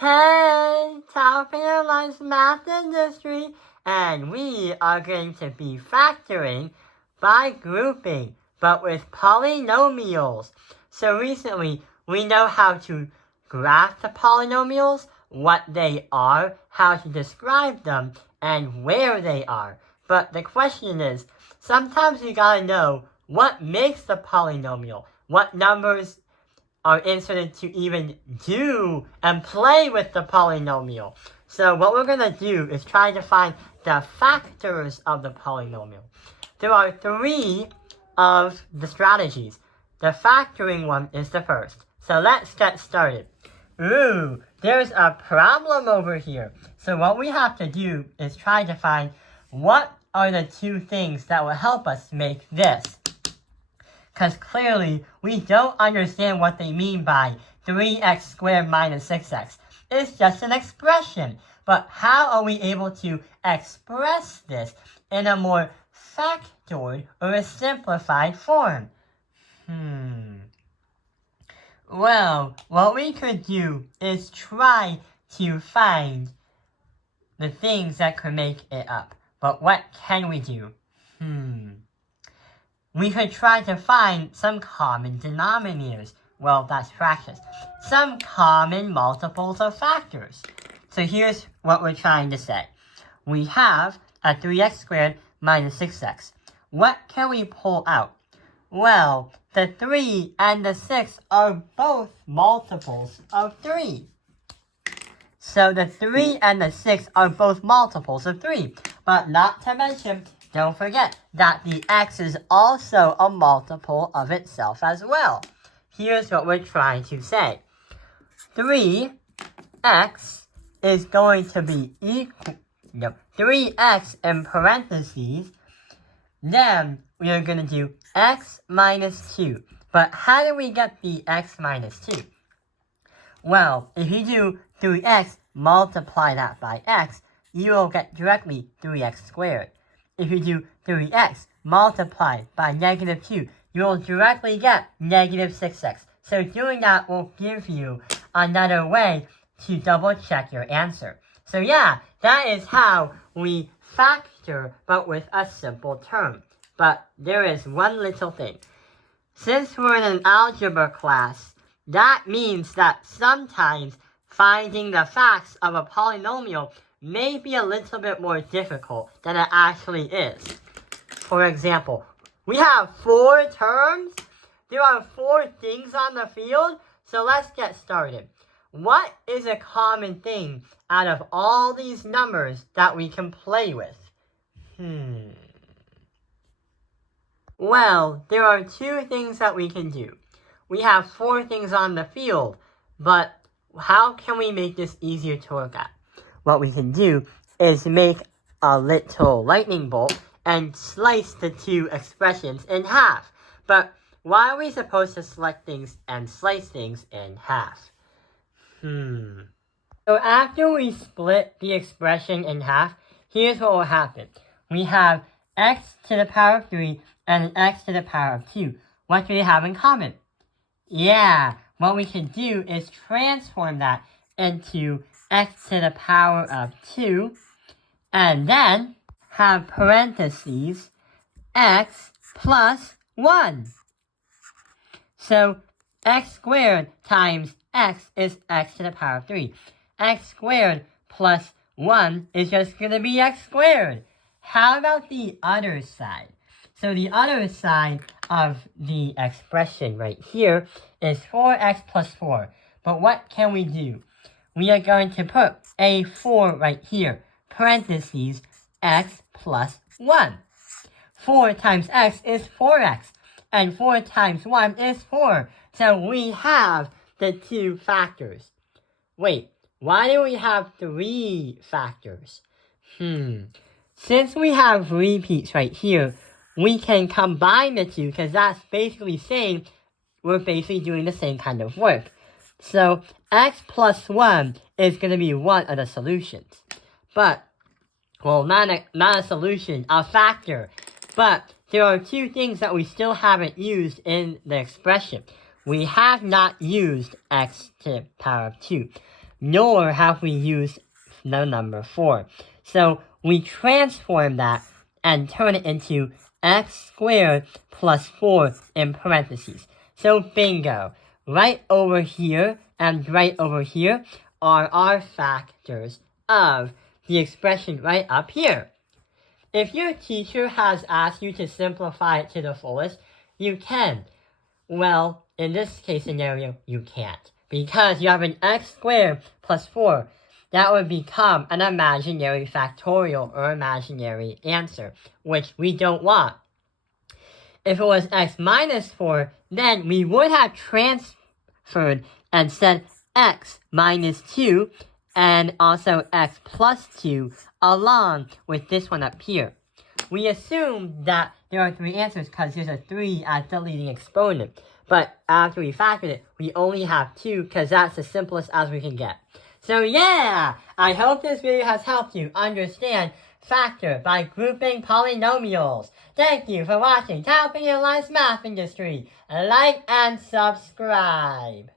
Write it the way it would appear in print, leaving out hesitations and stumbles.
Hey, Topping Lunch Math Industry, and we are going to be factoring by grouping, but with polynomials. So recently, we know how to graph the polynomials, what they are, how to describe them, and where they are. But the question is, sometimes you gotta know what makes the polynomial, what numbers are inserted to even do and play with the polynomial. So what we're going to do is try to find the factors of the polynomial. There are three of the strategies. The factoring one is the first. So let's get started. Ooh, there's a problem over here. So what we have to do is try to find what are the two things that will help us make this. Because clearly, we don't understand what they mean by 3x squared minus 6x. It's just an expression. But how are we able to express this in a more factored or a simplified form? Well, what we could do is try to find the things that could make it up. But what can we do? We could try to find some common denominators. Well, that's fractions. Some common multiples of factors. So here's what we're trying to say. We have a 3x squared minus 6x. What can we pull out? Well, the 3 and the 6 are both multiples of 3. So the 3 and the 6 are both multiples of 3. But not to mention, don't forget that the x is also a multiple of itself as well. Here's what we're trying to say. 3x is going to be equal, 3x in parentheses. Then we are going to do x minus 2. But how do we get the x minus 2? Well, if you do 3x, multiply that by x, you will get directly 3x squared. If you do 3x multiplied by negative 2, you will directly get negative 6x. So doing that will give you another way to double check your answer. So yeah, that is how we factor, but with a simple term. But there is one little thing. Since we're in an algebra class, that means that sometimes finding the facts of a polynomial may be a little bit more difficult than it actually is. For example, we have 4 terms. There are 4 things on the field, so let's get started. What is a common thing out of all these numbers that we can play with? Well, there are 2 things that we can do. We have 4 things on the field, but how can we make this easier to look at? What we can do is make a little lightning bolt and slice the 2 expressions in half. But why are we supposed to select things and slice things in half? So after we split the expression in half, here's what will happen. We have x to the power of 3 and an x to the power of 2. What do they have in common? Yeah, what we can do is transform that into x to the power of 2, and then have parentheses x plus 1. So x squared times x is x to the power of 3. X squared plus 1 is just going to be x squared. How about the other side? So the other side of the expression right here is 4x plus 4. But what can we do? We are going to put a 4 right here, parentheses, x plus 1. 4 times x is 4x, and 4 times 1 is 4. So we have the 2 factors. Wait, why do we have 3 factors? Since we have repeats right here, we can combine the 2 because that's basically saying we're basically doing the same kind of work. So x plus 1 is going to be one of the solutions. But, well, not a solution, a factor. But there are 2 things that we still haven't used in the expression. We have not used x to the power of 2. nor have we used the number 4. So we transform that and turn it into x squared plus 4 in parentheses. So bingo, right over here and right over here are our factors of the expression right up here. If your teacher has asked you to simplify it to the fullest, you can. Well, in this case scenario, you can't. Because you have an x squared plus 4. That would become an imaginary factorial or imaginary answer, which we don't want. If it was x minus 4, then we would have transferred and said x minus 2 and also x plus 2 along with this one up here. We assume that there are 3 answers because there's a 3 as the leading exponent. But after we factored it, we only have 2 because that's the simplest as we can get. So yeah, I hope this video has helped you understand factor by grouping polynomials. Thank you for watching to helping your life's math industry. Like and subscribe.